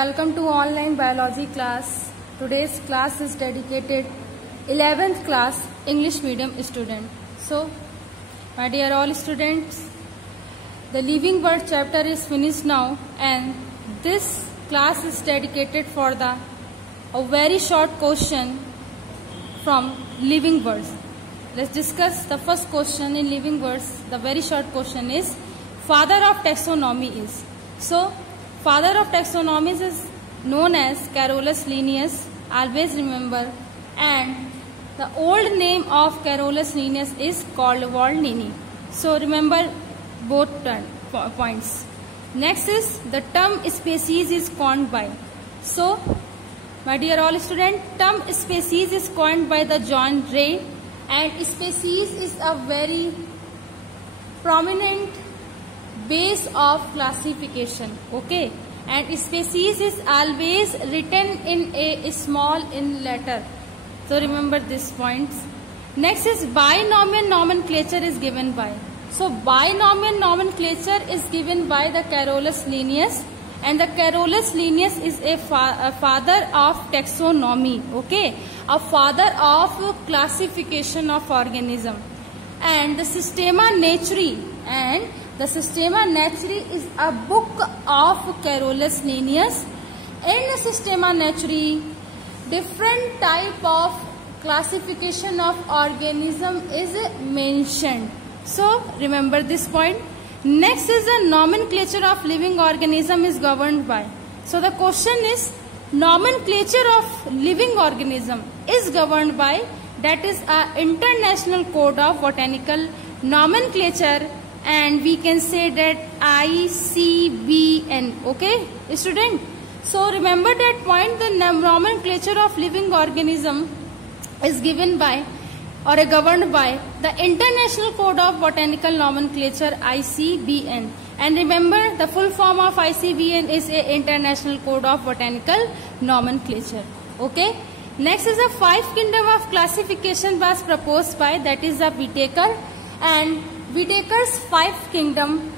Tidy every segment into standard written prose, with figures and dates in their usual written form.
welcome to online biology class. Today's class is dedicated 11th class English medium student. So, my dear all students, the living word chapter is finished now, and this class is dedicated for a very short question from living words. Let's discuss the first question in living words. The very short question is, father of taxonomy is. So, father of taxonomy is known as Carolus Linnaeus, always remember, and the old name of Carolus Linnaeus is Caldwell Linnaeus. So remember both points. Next is the term species is coined by. So, my dear all students, term species is coined by the John Ray, and species is a very prominent base of classification, okay, and species is always written in a small in letter, so remember these points. Next is binomial nomenclature is given by. So binomial nomenclature is given by the Carolus Linnaeus, and the Carolus Linnaeus is a father of taxonomy, okay, a father of classification of organism. And the Systema Naturae, and the Systema Naturae is a book of Carolus Linnaeus. In the Systema Naturae, different type of classification of organism is mentioned. So remember this point. Next is the nomenclature of living organism is governed by. So the question is, nomenclature of living organism is governed by, that is a International Code of Botanical Nomenclature, and we can say that ICBN, okay student. So remember that point, the nomenclature of living organism is given by or governed by the International Code of Botanical Nomenclature, ICBN. And remember, the full form of ICBN is a International Code of Botanical Nomenclature, okay. Next is a 5 kingdom of classification was proposed by, that is a Whitaker, and Whitaker's 5 kingdom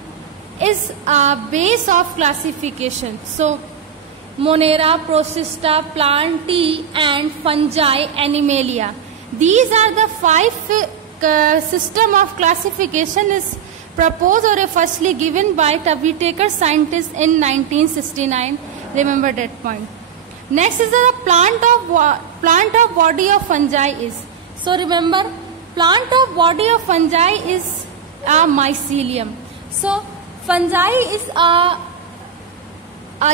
is a base of classification. So Monera, Procista, Plantae and Fungi, Animalia. These are the 5 system of classification is proposed or firstly given by the Whitaker scientist in 1969. Remember that point. Next is the plant of body of fungi is. So remember, plant of body of fungi is a mycelium. So fungi is a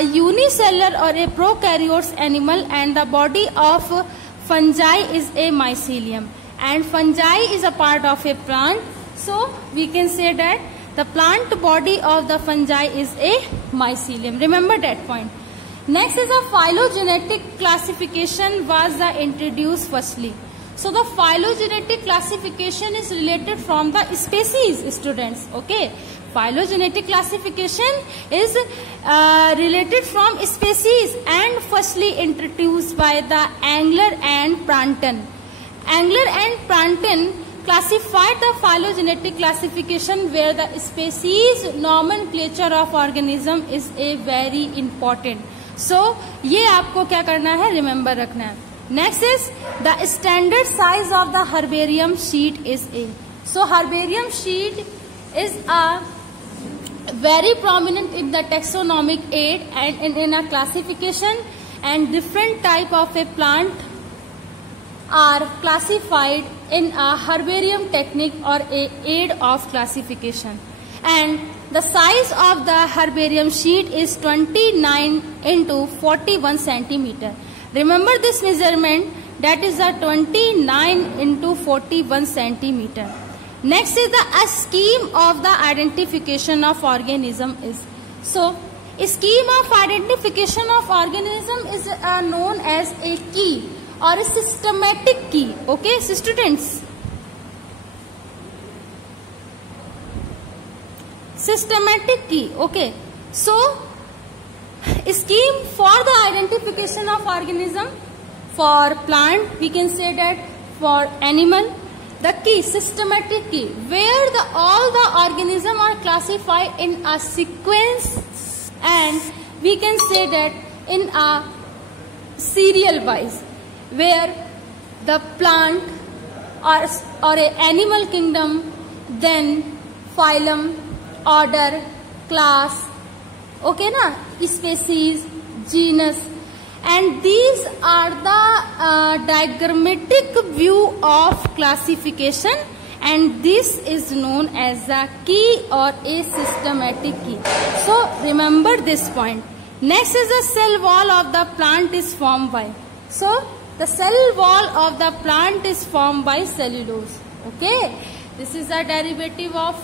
unicellular or a prokaryotes animal, and the body of fungi is a mycelium, and fungi is a part of a plant. So we can say that the plant body of the fungi is a mycelium. Remember that point. Next is a phylogenetic classification was introduced firstly. So the phylogenetic classification is related from the species, students, okay. Phylogenetic classification is related from species and firstly introduced by the Engler and Pranton. Engler and Pranton classified the phylogenetic classification where the species nomenclature of organism is a very important. So ये आपको क्या करना है, remember रखना है. Next is the standard size of the herbarium sheet is A. So herbarium sheet is a very prominent in the taxonomic aid and in a classification, and different type of a plant are classified in a herbarium technique or a aid of classification. And the size of the herbarium sheet is 29 into 41 centimeter. Remember this measurement, that is a 29 into 41 centimeter. Next is the scheme of the identification of organism is. So scheme of identification of organism is known as a key or a systematic key, okay students. Systematic key, okay. So scheme for the identification of organism, for plant we can say that, for animal the key, systematic key, where all the organisms are classified in a sequence, and we can say that in a serial wise, where the plant or a animal kingdom, then phylum, order, class, okay na, species, genus, and these are the diagrammatic view of classification, and this is known as a key or a systematic key. So remember this point. Next is the cell wall of the plant is formed by. So the cell wall of the plant is formed by cellulose. Okay, this is a derivative of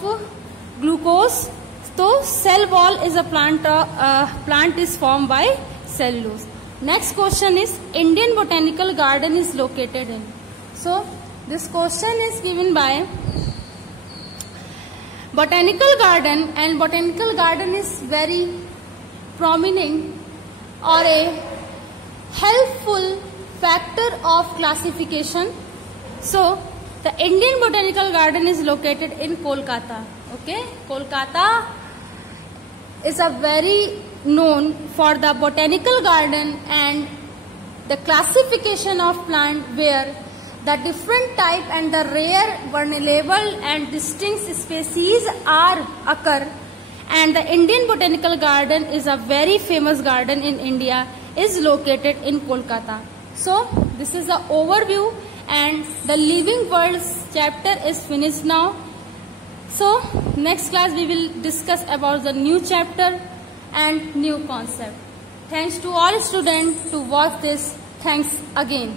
glucose. So cell wall is a plant is formed by cellulose. Next question is Indian Botanical Garden is located in. So this question is given by Botanical Garden, and Botanical Garden is very prominent or a helpful factor of classification. So the Indian Botanical Garden is located in Kolkata. Okay, Kolkata is a very known for the botanical garden and the classification of plant, where the different type and the rare, vulnerable and distinct species are occur. And the Indian Botanical Garden is a very famous garden in India, is located in Kolkata. So this is the overview, and the Living Worlds chapter is finished now. So next class we will discuss about the new chapter and new concept. Thanks to all students to watch this. Thanks again.